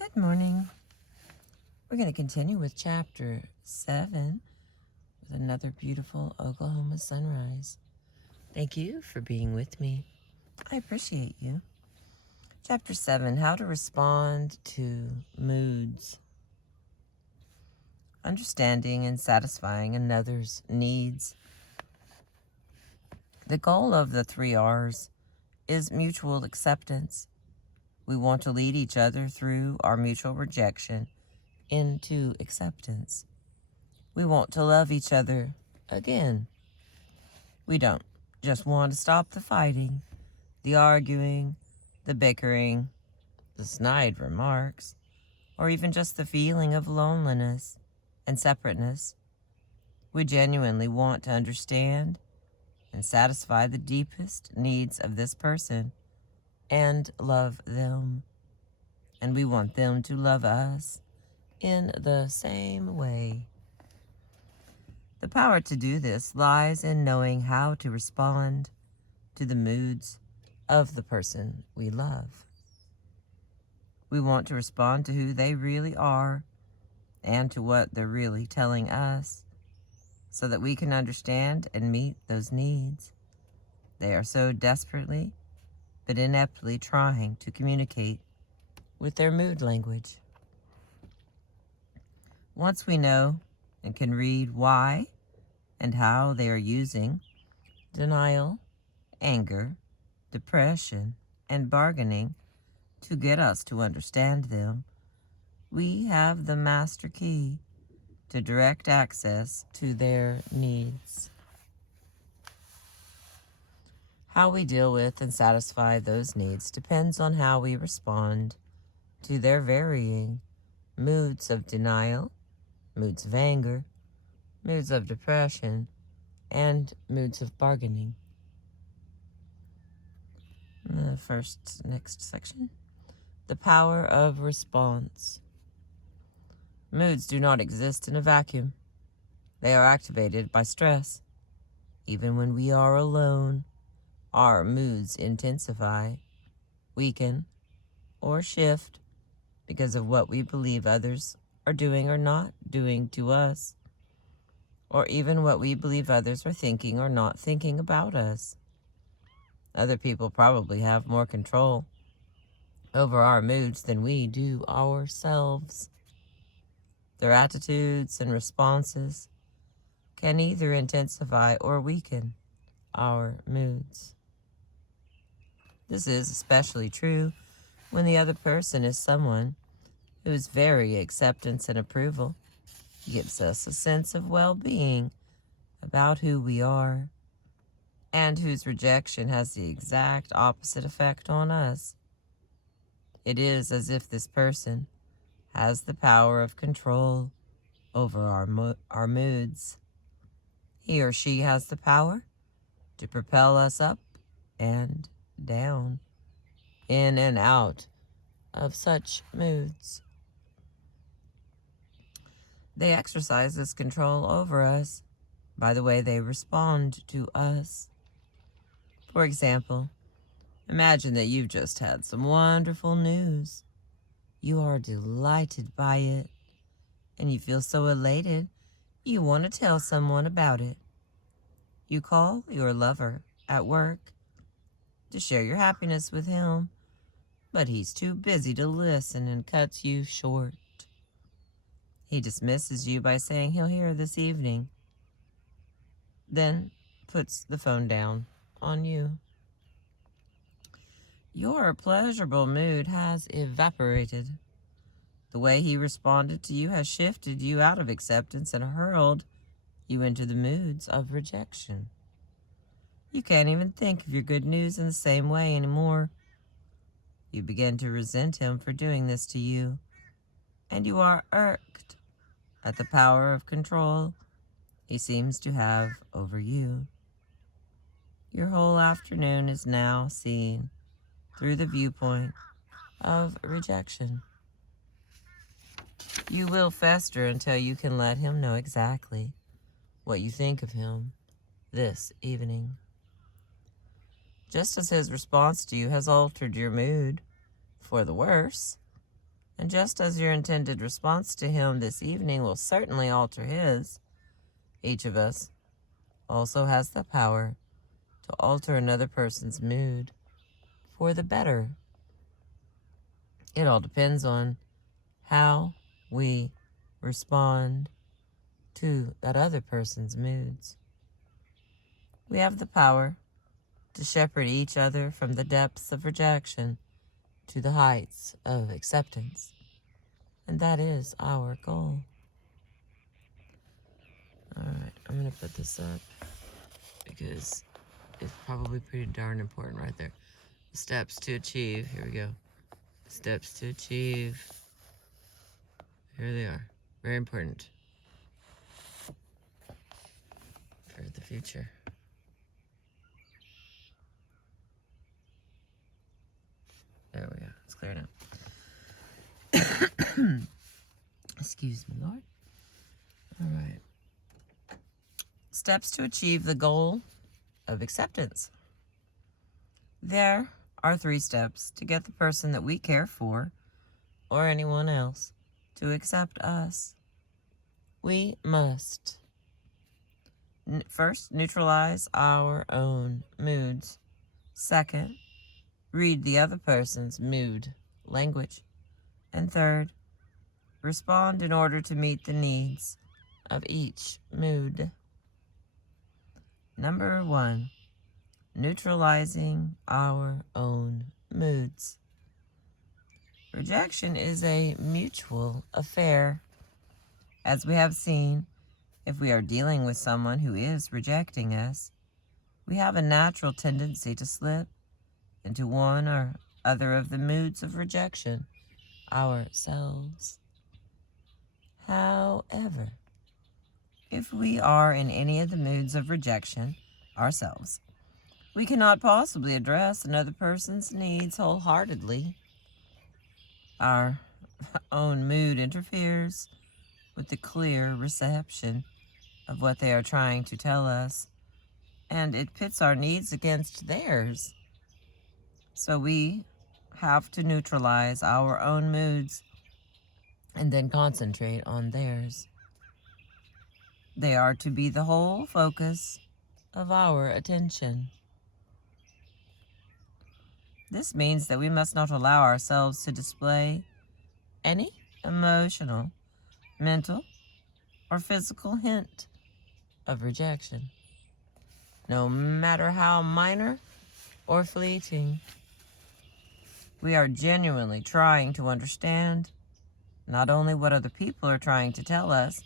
Good morning. We're going to continue with chapter 7 with another beautiful Oklahoma sunrise. Thank you for being with me. I appreciate you. Chapter 7, how to respond to moods. Understanding and satisfying another's needs. The goal of the 3 R's is mutual acceptance. We want to lead each other through our mutual rejection into acceptance. We want to love each other again. We don't just want to stop the fighting, the arguing, the bickering, the snide remarks, or even just the feeling of loneliness and separateness. We genuinely want to understand and satisfy the deepest needs of this person and love them. And we want them to love us in the same way. The power to do this lies in knowing how to respond to the moods of the person we love. We want to respond to who they really are and to what they're really telling us so that we can understand and meet those needs. They are so desperately but ineptly trying to communicate with their mood language. Once we know and can read why and how they are using denial, anger, depression, and bargaining to get us to understand them, we have the master key to direct access to their needs. How we deal with and satisfy those needs depends on how we respond to their varying moods of denial, moods of anger, moods of depression, and moods of bargaining. The next section, the power of response. Moods do not exist in a vacuum. They are activated by stress. Even when we are alone, our moods intensify, weaken, or shift because of what we believe others are doing or not doing to us, or even what we believe others are thinking or not thinking about us. Other people probably have more control over our moods than we do ourselves. Their attitudes and responses can either intensify or weaken our moods. This is especially true when the other person is someone who is very acceptance and approval, gives us a sense of well-being about who we are, and whose rejection has the exact opposite effect on us. It is as if this person has the power of control over our moods. He or she has the power to propel us up and down, in and out of such moods. They exercise this control over us by the way they respond to us. For example, imagine that you've just had some wonderful news. You are delighted by it, and you feel so elated you want to tell someone about it. You call your lover at work to share your happiness with him, but he's too busy to listen and cuts you short. He dismisses you by saying he'll hear this evening, then puts the phone down on you. Your pleasurable mood has evaporated. The way he responded to you has shifted you out of acceptance and hurled you into the moods of rejection. You can't even think of your good news in the same way anymore. You begin to resent him for doing this to you, and you are irked at the power of control he seems to have over you. Your whole afternoon is now seen through the viewpoint of rejection. You will fester until you can let him know exactly what you think of him this evening. Just as his response to you has altered your mood for the worse, And just as your intended response to him this evening will certainly alter his, each of us also has the power to alter another person's mood for the better. It all depends on how we respond to that other person's moods. We have the power to shepherd each other from the depths of rejection to the heights of acceptance. And that is our goal. All right, I'm going to put this up because it's probably pretty darn important right there. Steps to achieve. Here we go. Steps to achieve. Here they are. Very important for the future. There we go. It's clear now. Excuse me, Lord. All right. Steps to achieve the goal of acceptance. There are 3 steps to get the person that we care for, or anyone else, to accept us. We must first neutralize our own moods. Second, read the other person's mood language. And third, respond in order to meet the needs of each mood. Number 1, neutralizing our own moods. Rejection is a mutual affair. As we have seen, if we are dealing with someone who is rejecting us, we have a natural tendency to slip into one or other of the moods of rejection ourselves. However, if we are in any of the moods of rejection ourselves, we cannot possibly address another person's needs wholeheartedly. Our own mood interferes with the clear reception of what they are trying to tell us, and it pits our needs against theirs. So we have to neutralize our own moods and then concentrate on theirs. They are to be the whole focus of our attention. This means that we must not allow ourselves to display any emotional, mental, or physical hint of rejection, no matter how minor or fleeting. We are genuinely trying to understand not only what other people are trying to tell us,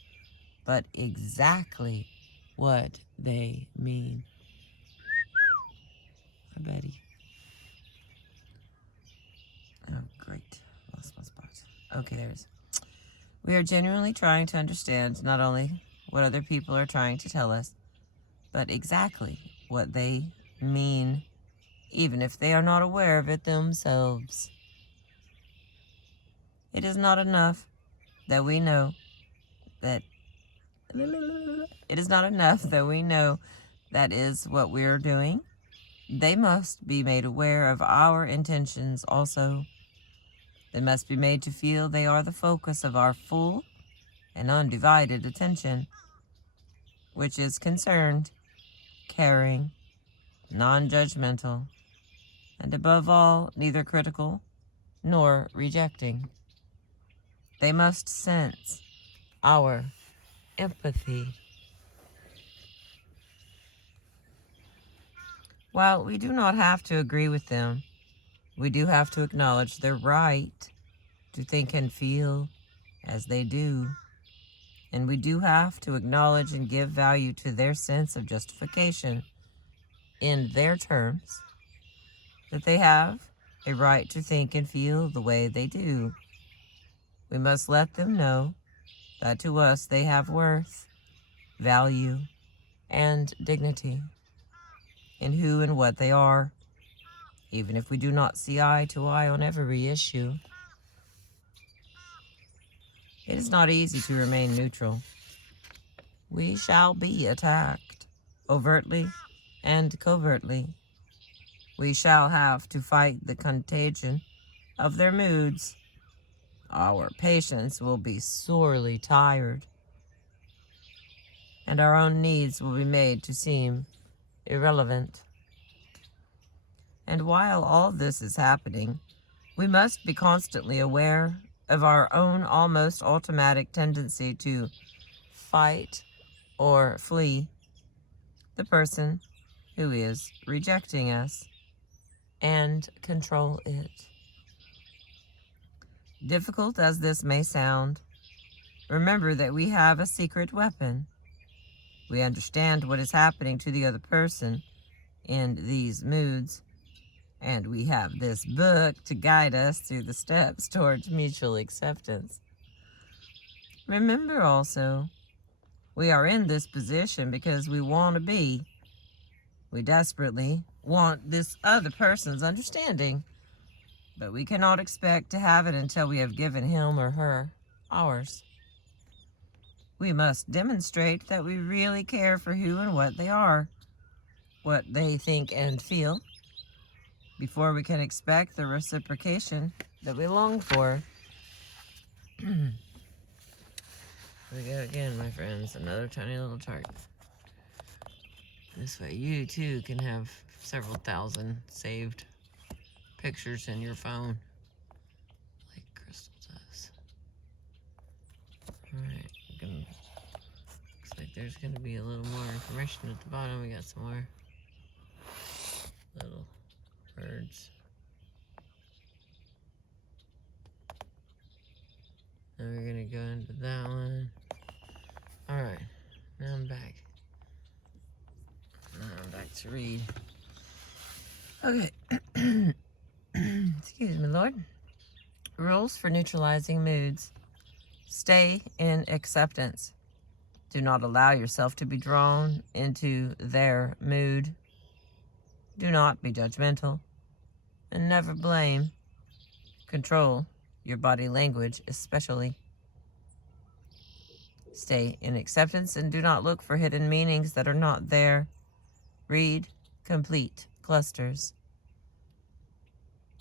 but exactly what they mean. Hi, Betty. Oh, great. Lost my spot. Okay, there it is. We are genuinely trying to understand not only what other people are trying to tell us, but exactly what they mean, even if they are not aware of it themselves. It is not enough that we know that that is what we are doing. They must be made aware of our intentions also. They must be made to feel they are the focus of our full and undivided attention, which is concerned, caring, non-judgmental, and above all, neither critical nor rejecting. They must sense our empathy. While we do not have to agree with them, we do have to acknowledge their right to think and feel as they do. And we do have to acknowledge and give value to their sense of justification in their terms, that they have a right to think and feel the way they do. We must let them know that to us they have worth, value, and dignity in who and what they are, even if we do not see eye to eye on every issue. It is not easy to remain neutral. We shall be attacked, overtly and covertly. We shall have to fight the contagion of their moods, our patience will be sorely tired, and our own needs will be made to seem irrelevant. And while all this is happening, we must be constantly aware of our own almost automatic tendency to fight or flee the person who is rejecting us and control it. Difficult as this may sound, remember that we have a secret weapon. We understand what is happening to the other person in these moods, and we have this book to guide us through the steps towards mutual acceptance. Remember also, we are in this position because we want to be. We desperately want this other person's understanding, but we cannot expect to have it until we have given him or her ours. We must demonstrate that we really care for who and what they are, what they think and feel, before we can expect the reciprocation that we long for. Here we go again, my friends, another tiny little chart. This way you too can have several thousand saved pictures in your phone, like Crystal does. Alright, looks like there's going to be a little more information at the bottom. We got some more little words. Now we're going to go into that one. Alright, now I'm back. Now I'm back to read. Okay. Excuse me, Lord. Rules for neutralizing moods. Stay in acceptance. Do not allow yourself to be drawn into their mood. Do not be judgmental. And never blame. Control your body language, especially. Stay in acceptance and do not look for hidden meanings that are not there. Read complete clusters.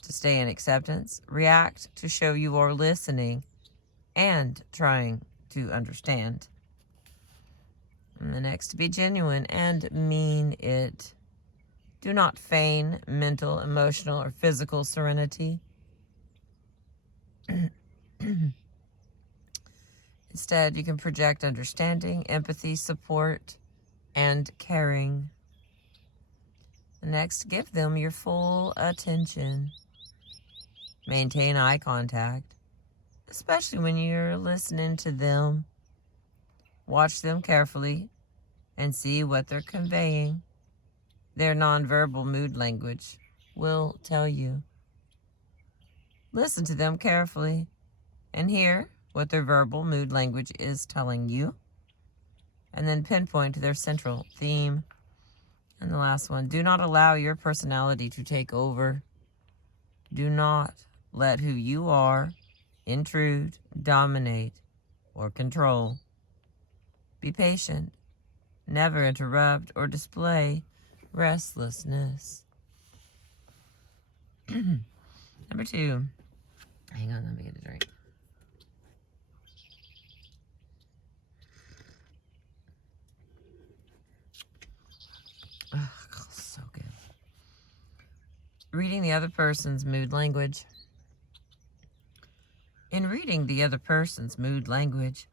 To stay in acceptance, react to show you are listening and trying to understand. And the next, be genuine and mean it. Do not feign mental, emotional, or physical serenity. Instead, you can project understanding, empathy, support, and caring. Next, give them your full attention. Maintain eye contact, especially when you're listening to them. Watch them carefully and see what they're conveying. Their nonverbal mood language will tell you. Listen to them carefully and hear what their verbal mood language is telling you, and then pinpoint their central theme. And the last one, do not allow your personality to take over. Do not let who you are intrude, dominate, or control. Be patient. Never interrupt or display restlessness. Number 2. Hang on, let me get a drink. Oh, so good. Reading the other person's mood language. In reading the other person's mood language,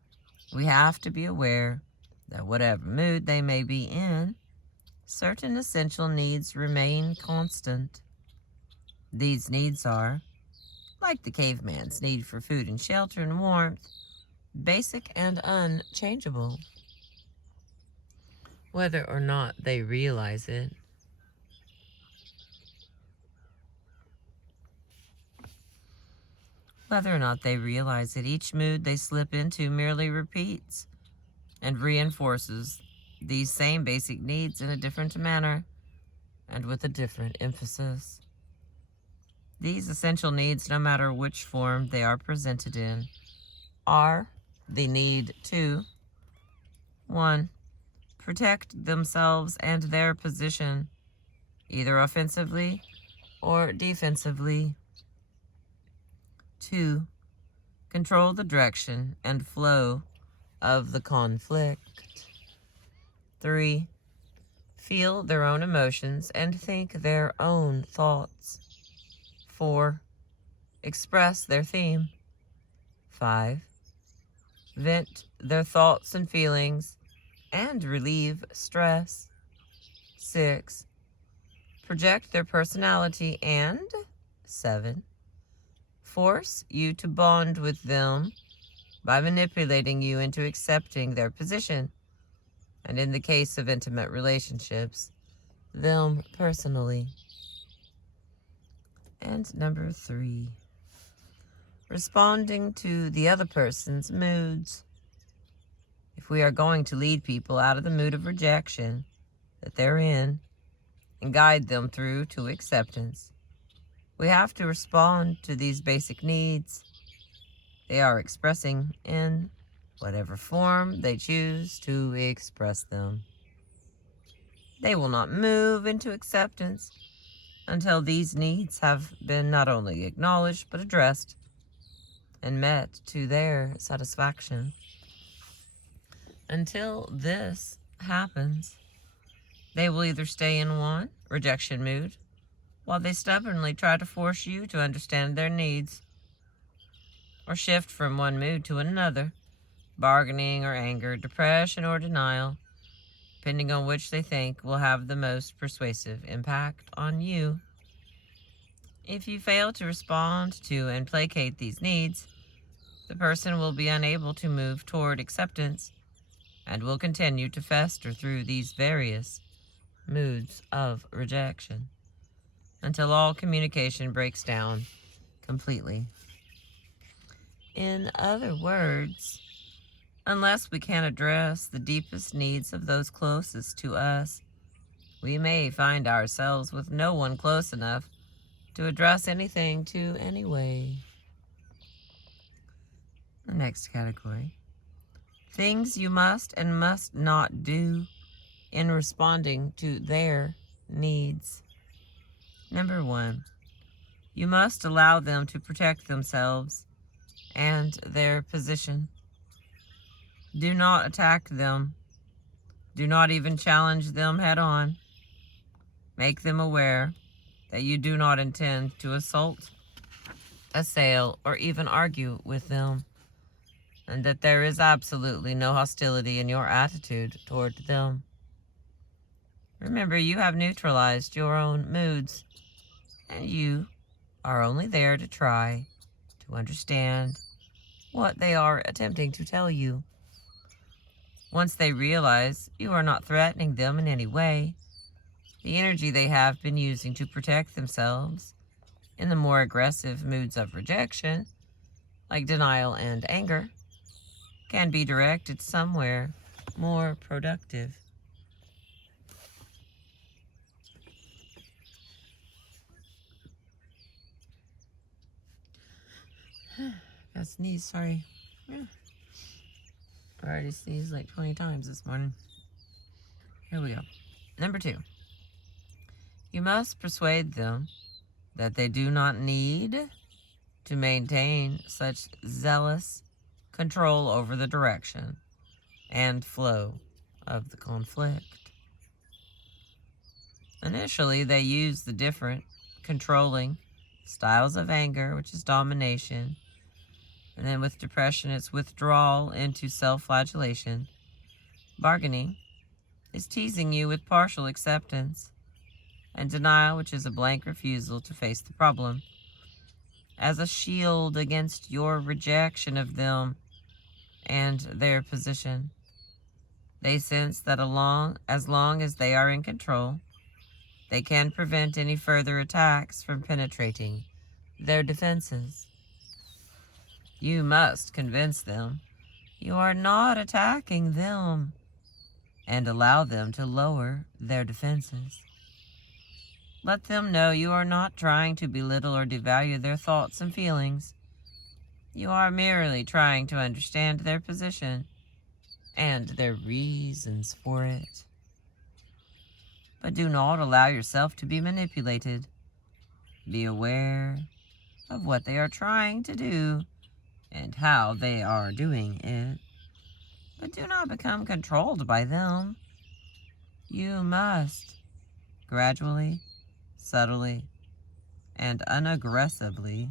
we have to be aware that whatever mood they may be in, certain essential needs remain constant. These needs are, like the caveman's need for food and shelter and warmth, basic and unchangeable. Whether or not they realize it. Whether or not they realize it, each mood they slip into merely repeats and reinforces these same basic needs in a different manner and with a different emphasis. These essential needs, no matter which form they are presented in, are the need to 1. Protect themselves and their position, either offensively or defensively. 2. Control the direction and flow of the conflict. 3. Feel their own emotions and think their own thoughts. 4. Express their theme. 5. Vent their thoughts and feelings and relieve stress. 6. Project their personality. And 7. Force you to bond with them by manipulating you into accepting their position, and in the case of intimate relationships, them personally. And number 3, responding to the other person's moods. If we are going to lead people out of the mood of rejection that they're in and guide them through to acceptance, we have to respond to these basic needs they are expressing in whatever form they choose to express them. They will not move into acceptance until these needs have been not only acknowledged but addressed and met to their satisfaction. Until this happens, they will either stay in one rejection mood while they stubbornly try to force you to understand their needs, or shift from one mood to another, bargaining or anger, depression or denial, depending on which they think will have the most persuasive impact on you. If you fail to respond to and placate these needs, the person will be unable to move toward acceptance and will continue to fester through these various moods of rejection until all communication breaks down completely. In other words, unless we can address the deepest needs of those closest to us, we may find ourselves with no one close enough to address anything to anyway. The next category: things you must and must not do in responding to their needs. Number 1, you must allow them to protect themselves and their position. Do not attack them. Do not even challenge them head on. Make them aware that you do not intend to assault, assail, or even argue with them, and that there is absolutely no hostility in your attitude toward them. Remember, you have neutralized your own moods, and you are only there to try to understand what they are attempting to tell you. Once they realize you are not threatening them in any way, the energy they have been using to protect themselves in the more aggressive moods of rejection, like denial and anger, can be directed somewhere more productive. Got sneeze, sorry. Yeah. I already sneezed like 20 times this morning. Here we go. Number 2. You must persuade them that they do not need to maintain such zealous control over the direction and flow of the conflict. Initially, they use the different controlling styles of anger, which is domination, and then with depression, it's withdrawal into self-flagellation. Bargaining is teasing you with partial acceptance, and denial, which is a blank refusal to face the problem, as a shield against your rejection of them and their position. They sense that as long as they are in control, they can prevent any further attacks from penetrating their defenses. You must convince them you are not attacking them and allow them to lower their defenses. Let them know you are not trying to belittle or devalue their thoughts and feelings. You are merely trying to understand their position and their reasons for it. But do not allow yourself to be manipulated. Be aware of what they are trying to do and how they are doing it, but do not become controlled by them. You must gradually, subtly, and unaggressively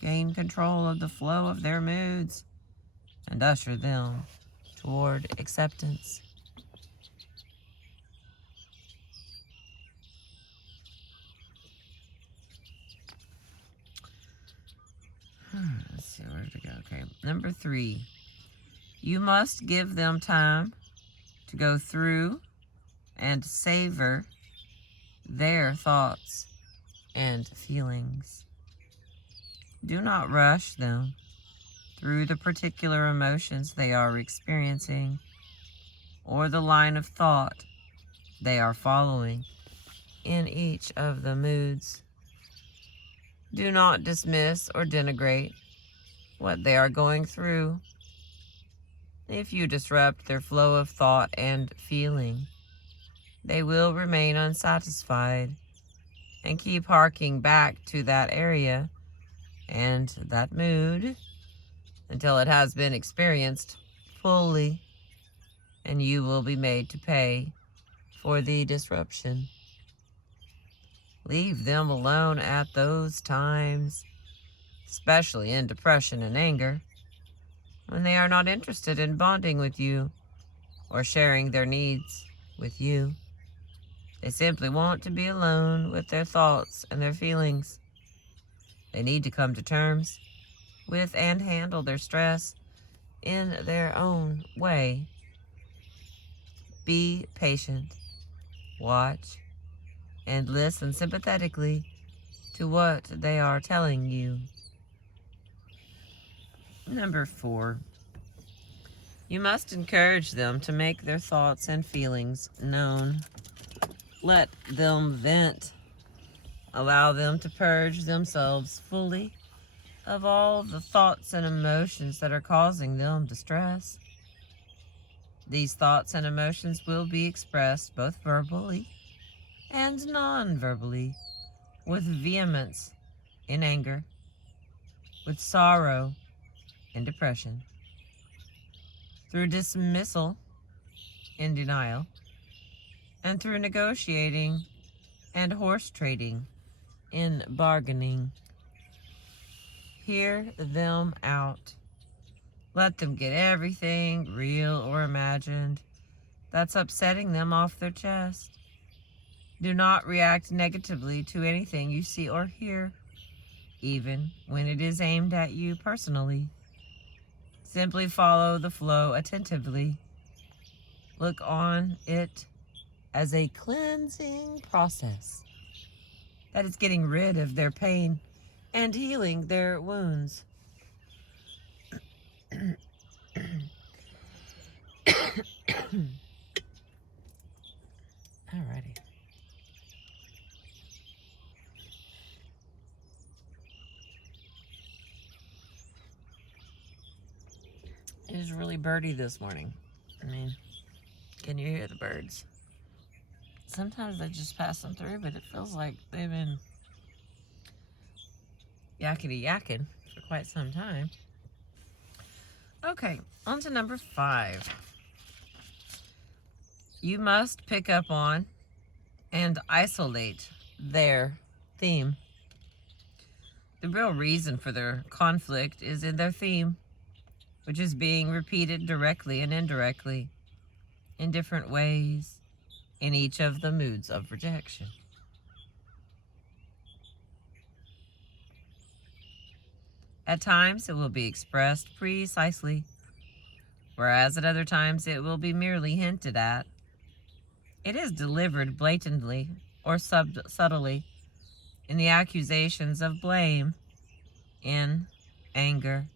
gain control of the flow of their moods and usher them toward acceptance. Let's see where to go. Okay, number 3. You must give them time to go through and savor their thoughts and feelings. Do not rush them through the particular emotions they are experiencing or the line of thought they are following in each of the moods. Do not dismiss or denigrate what they are going through. If you disrupt their flow of thought and feeling, they will remain unsatisfied and keep harking back to that area and that mood until it has been experienced fully, and you will be made to pay for the disruption. Leave them alone at those times, especially in depression and anger, when they are not interested in bonding with you or sharing their needs with you. They simply want to be alone with their thoughts and their feelings. They need to come to terms with and handle their stress in their own way. Be patient, watch, and listen sympathetically to what they are telling you. Number 4. You must encourage them to make their thoughts and feelings known. Let them vent. Allow them to purge themselves fully of all the thoughts and emotions that are causing them distress. These thoughts and emotions will be expressed both verbally and non-verbally, with vehemence in anger, with sorrow in depression, through dismissal in denial, and through negotiating and horse trading in bargaining. Hear them out. Let them get everything, real or imagined, that's upsetting them off their chest. Do not react negatively to anything you see or hear, even when it is aimed at you personally. Simply follow the flow attentively. Look on it as a cleansing process that is getting rid of their pain and healing their wounds. Alrighty. It is really birdy this morning. I mean, can you hear the birds? Sometimes I just pass them through, but it feels like they've been yakety-yakking for quite some time. Okay, on to number 5. You must pick up on and isolate their theme. The real reason for their conflict is in their theme, which is being repeated directly and indirectly in different ways in each of the moods of rejection. At times it will be expressed precisely, whereas at other times it will be merely hinted at. It is delivered blatantly or subtly in the accusations of blame, in anger,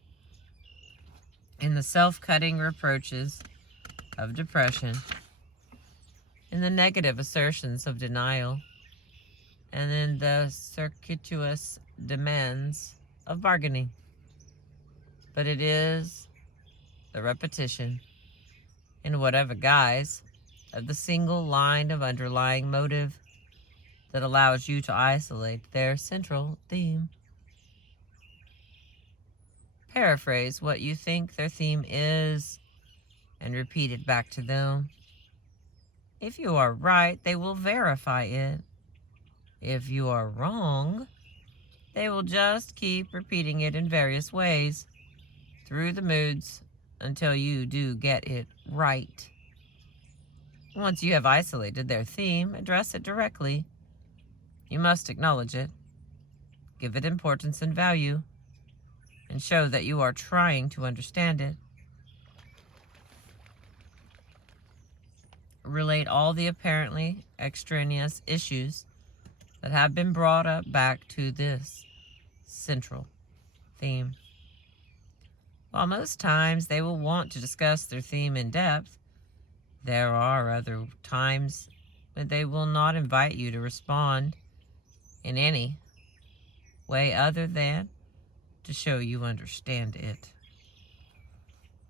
in the self-cutting reproaches of depression, in the negative assertions of denial, and in the circuitous demands of bargaining. But it is the repetition, in whatever guise, of the single line of underlying motive that allows you to isolate their central theme. Paraphrase what you think their theme is and repeat it back to them. If you are right, they will verify it. If you are wrong, they will just keep repeating it in various ways through the moods until you do get it right. Once you have isolated their theme, address it directly. You must acknowledge it, give it importance and value, and show that you are trying to understand it. Relate all the apparently extraneous issues that have been brought up back to this central theme. While most times they will want to discuss their theme in depth, there are other times when they will not invite you to respond in any way other than to show you understand it.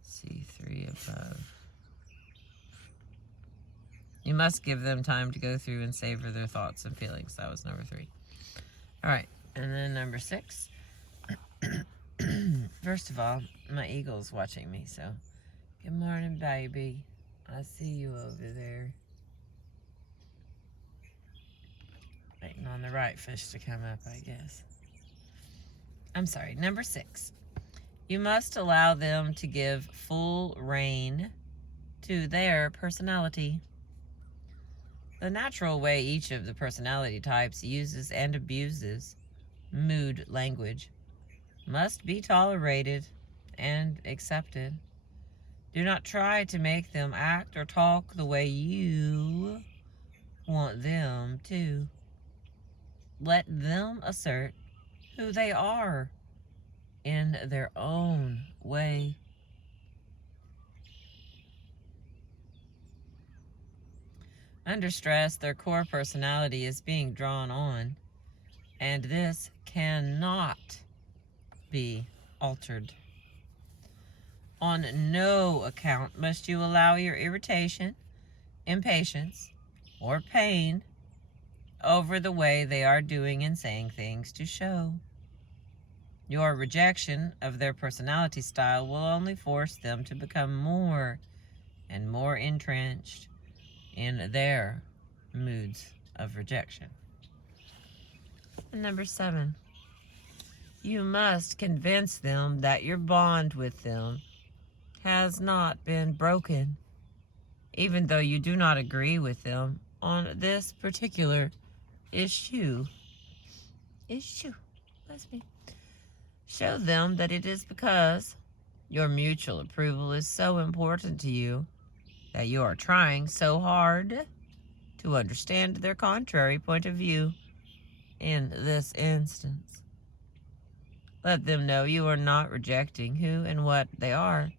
C3 above. You must give them time to go through and savor their thoughts and feelings. That was number 3. All right, and then number 6. First of all, my eagle's watching me, so good morning, baby. I see you over there. Waiting on the right fish to come up, I guess. I'm sorry, number 6. You must allow them to give full rein to their personality. The natural way each of the personality types uses and abuses mood language must be tolerated and accepted. Do not try to make them act or talk the way you want them to. Let them assert who they are in their own way. Under stress, their core personality is being drawn on, and this cannot be altered. On no account must you allow your irritation, impatience, or pain over the way they are doing and saying things to show. Your rejection of their personality style will only force them to become more and more entrenched in their moods of rejection. And number 7, you must convince them that your bond with them has not been broken, even though you do not agree with them on this particular issue. Bless me. Show them that it is because your mutual approval is so important to you that you are trying so hard to understand their contrary point of view in this instance. Let them know you are not rejecting who and what they are,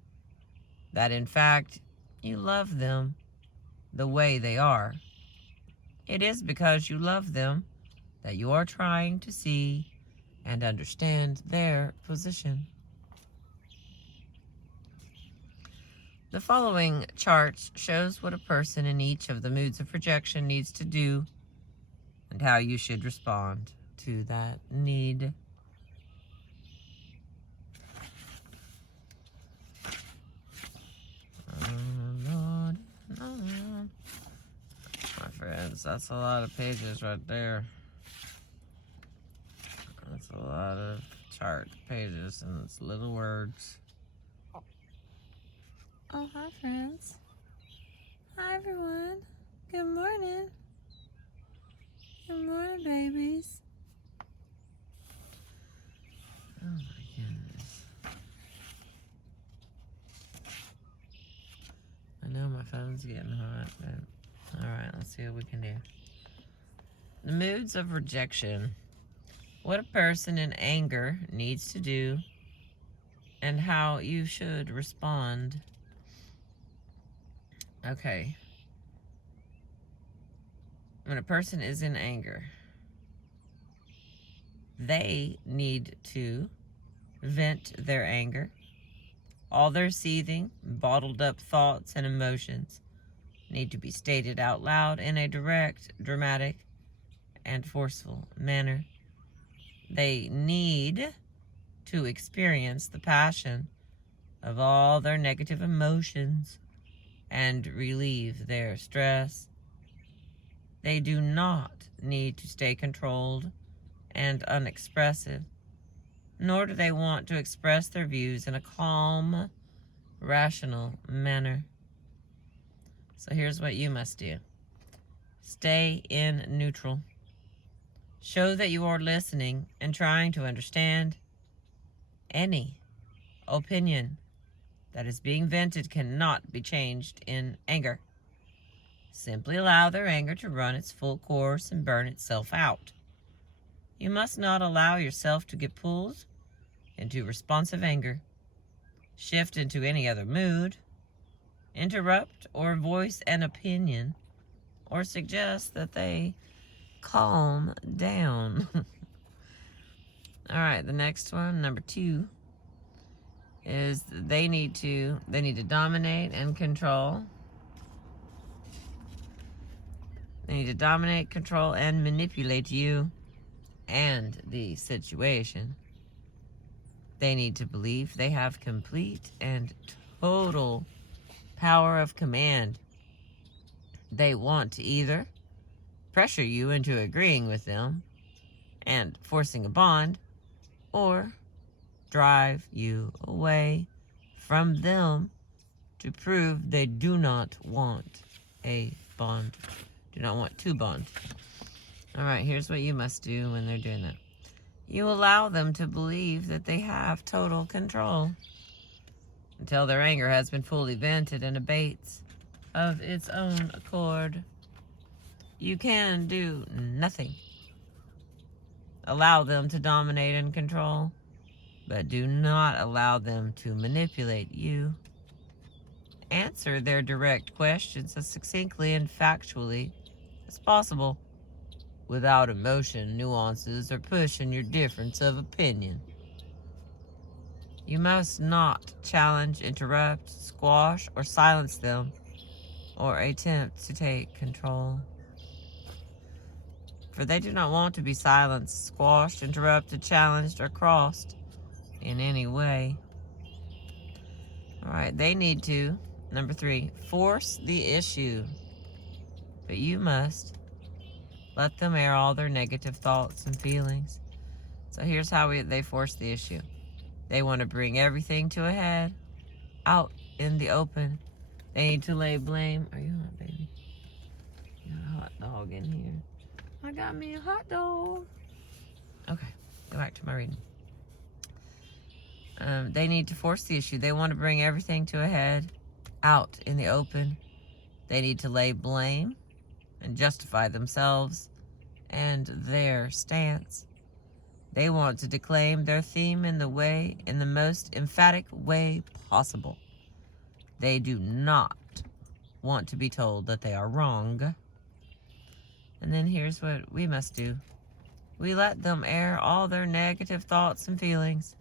that in fact you love them the way they are. It is because you love them that you are trying to see and understand their position. The following chart shows what a person in each of the moods of rejection needs to do and how you should respond to that need. My friends, that's a lot of pages right there. That's a lot of chart pages and it's little words. Oh, hi, friends. Hi, everyone. Good morning. Good morning, babies. Oh, my goodness. I know my phone's getting hot, but all right, let's see what we can do. The moods of rejection. What a person in anger needs to do and how you should respond. Okay. When a person is in anger, they need to vent their anger. All their seething, bottled up thoughts and emotions need to be stated out loud in a direct, dramatic, and forceful manner. They need to experience the passion of all their negative emotions and relieve their stress. They do not need to stay controlled and unexpressive, nor do they want to express their views in a calm, rational manner. So here's what you must do. Stay in neutral. Show that you are listening and trying to understand. Any opinion that is being vented cannot be changed in anger. Simply allow their anger to run its full course and burn itself out. You must not allow yourself to get pulled into responsive anger, shift into any other mood, interrupt or voice an opinion, or suggest that they calm down. All right, the next one, number 2, is they need to dominate and control. They need to dominate, control, and manipulate you and the situation. They need to believe they have complete and total power of command. They want to either pressure you into agreeing with them and forcing a bond, or drive you away from them to prove they do not want a bond, do not want to bond. All right, here's what you must do when they're doing that. You allow them to believe that they have total control until their anger has been fully vented and abates of its own accord. You can do nothing. Allow them to dominate and control, but do not allow them to manipulate you. Answer their direct questions as succinctly and factually as possible, without emotion, nuances, or pushing your difference of opinion. You must not challenge, interrupt, squash, or silence them, or attempt to take control. For they do not want to be silenced, squashed, interrupted, challenged, or crossed in any way. All right, they need to, number 3, force the issue. But you must let them air all their negative thoughts and feelings. So here's how they force the issue. They want to bring everything to a head, out in the open. They need to lay blame. Are you hot, baby? You got a hot dog in here. I got me a hot dog. Okay, go back to my reading. They need to force the issue. They want to bring everything to a head, out in the open. They need to lay blame and justify themselves and their stance. They want to declaim their theme in the most emphatic way possible. They do not want to be told that they are wrong. And then here's what we must do. We let them air all their negative thoughts and feelings.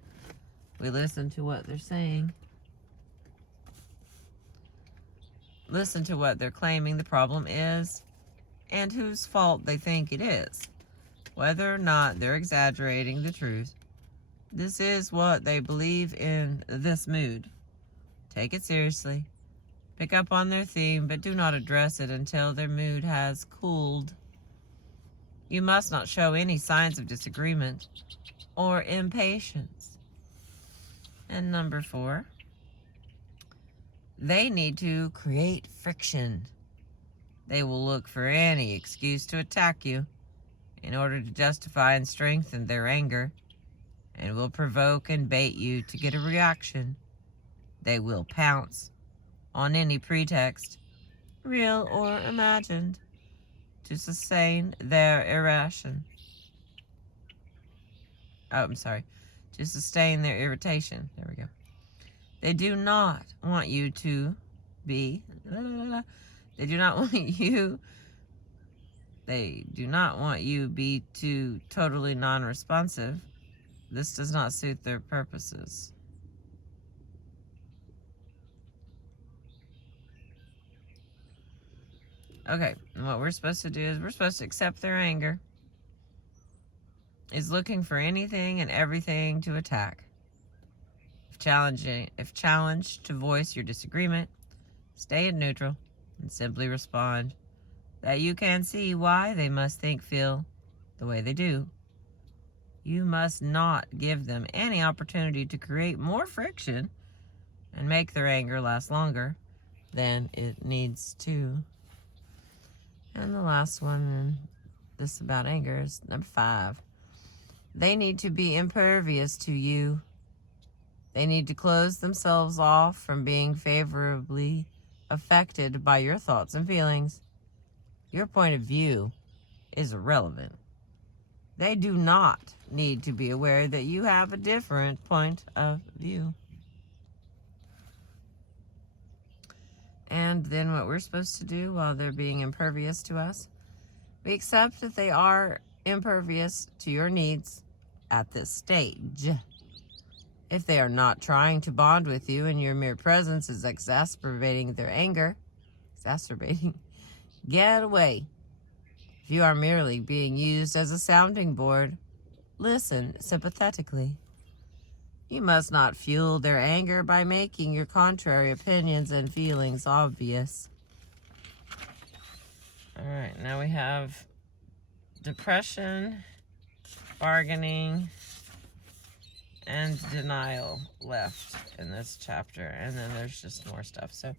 We listen to what they're saying. Listen to what they're claiming the problem is and whose fault they think it is, whether or not they're exaggerating the truth. This is what they believe in this mood. Take it seriously. Pick up on their theme, but do not address it until their mood has cooled. You must not show any signs of disagreement or impatience. And number 4, they need to create friction. They will look for any excuse to attack you in order to justify and strengthen their anger, and will provoke and bait you to get a reaction. They will pounce on any pretext, real or imagined, to sustain their irritation. To sustain their irritation. There we go. They do not want you to be, they do not want you be too totally non-responsive. This does not suit their purposes. Okay, and what we're supposed to do is we're supposed to accept their anger. Is looking for anything and everything to attack. If challenged to voice your disagreement, stay in neutral and simply respond that you can see why they must feel the way they do. You must not give them any opportunity to create more friction and make their anger last longer than it needs to. And the last one, and this about anger, is number 5. They need to be impervious to you. They need to close themselves off from being favorably affected by your thoughts and feelings. Your point of view is irrelevant. They do not need to be aware that you have a different point of view. And then what we're supposed to do while they're being impervious to us, we accept that they are impervious to your needs at this stage. If they are not trying to bond with you and your mere presence is exacerbating their anger, get away. If you are merely being used as a sounding board, listen sympathetically. You must not fuel their anger by making your contrary opinions and feelings obvious. All right, now we have depression, bargaining, and denial left in this chapter. And then there's just more stuff. So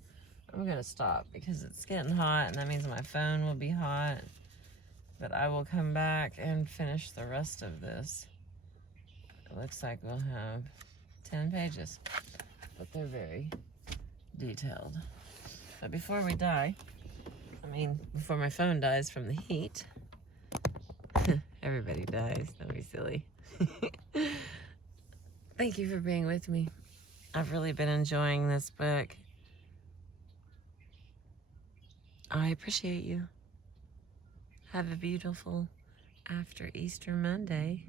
I'm going to stop because it's getting hot, and that means my phone will be hot. But I will come back and finish the rest of this. It looks like we'll have 10 pages, but they're very detailed. But before we die, before my phone dies from the heat, everybody dies, don't be silly. Thank you for being with me. I've really been enjoying this book. I appreciate you. Have a beautiful after Easter Monday.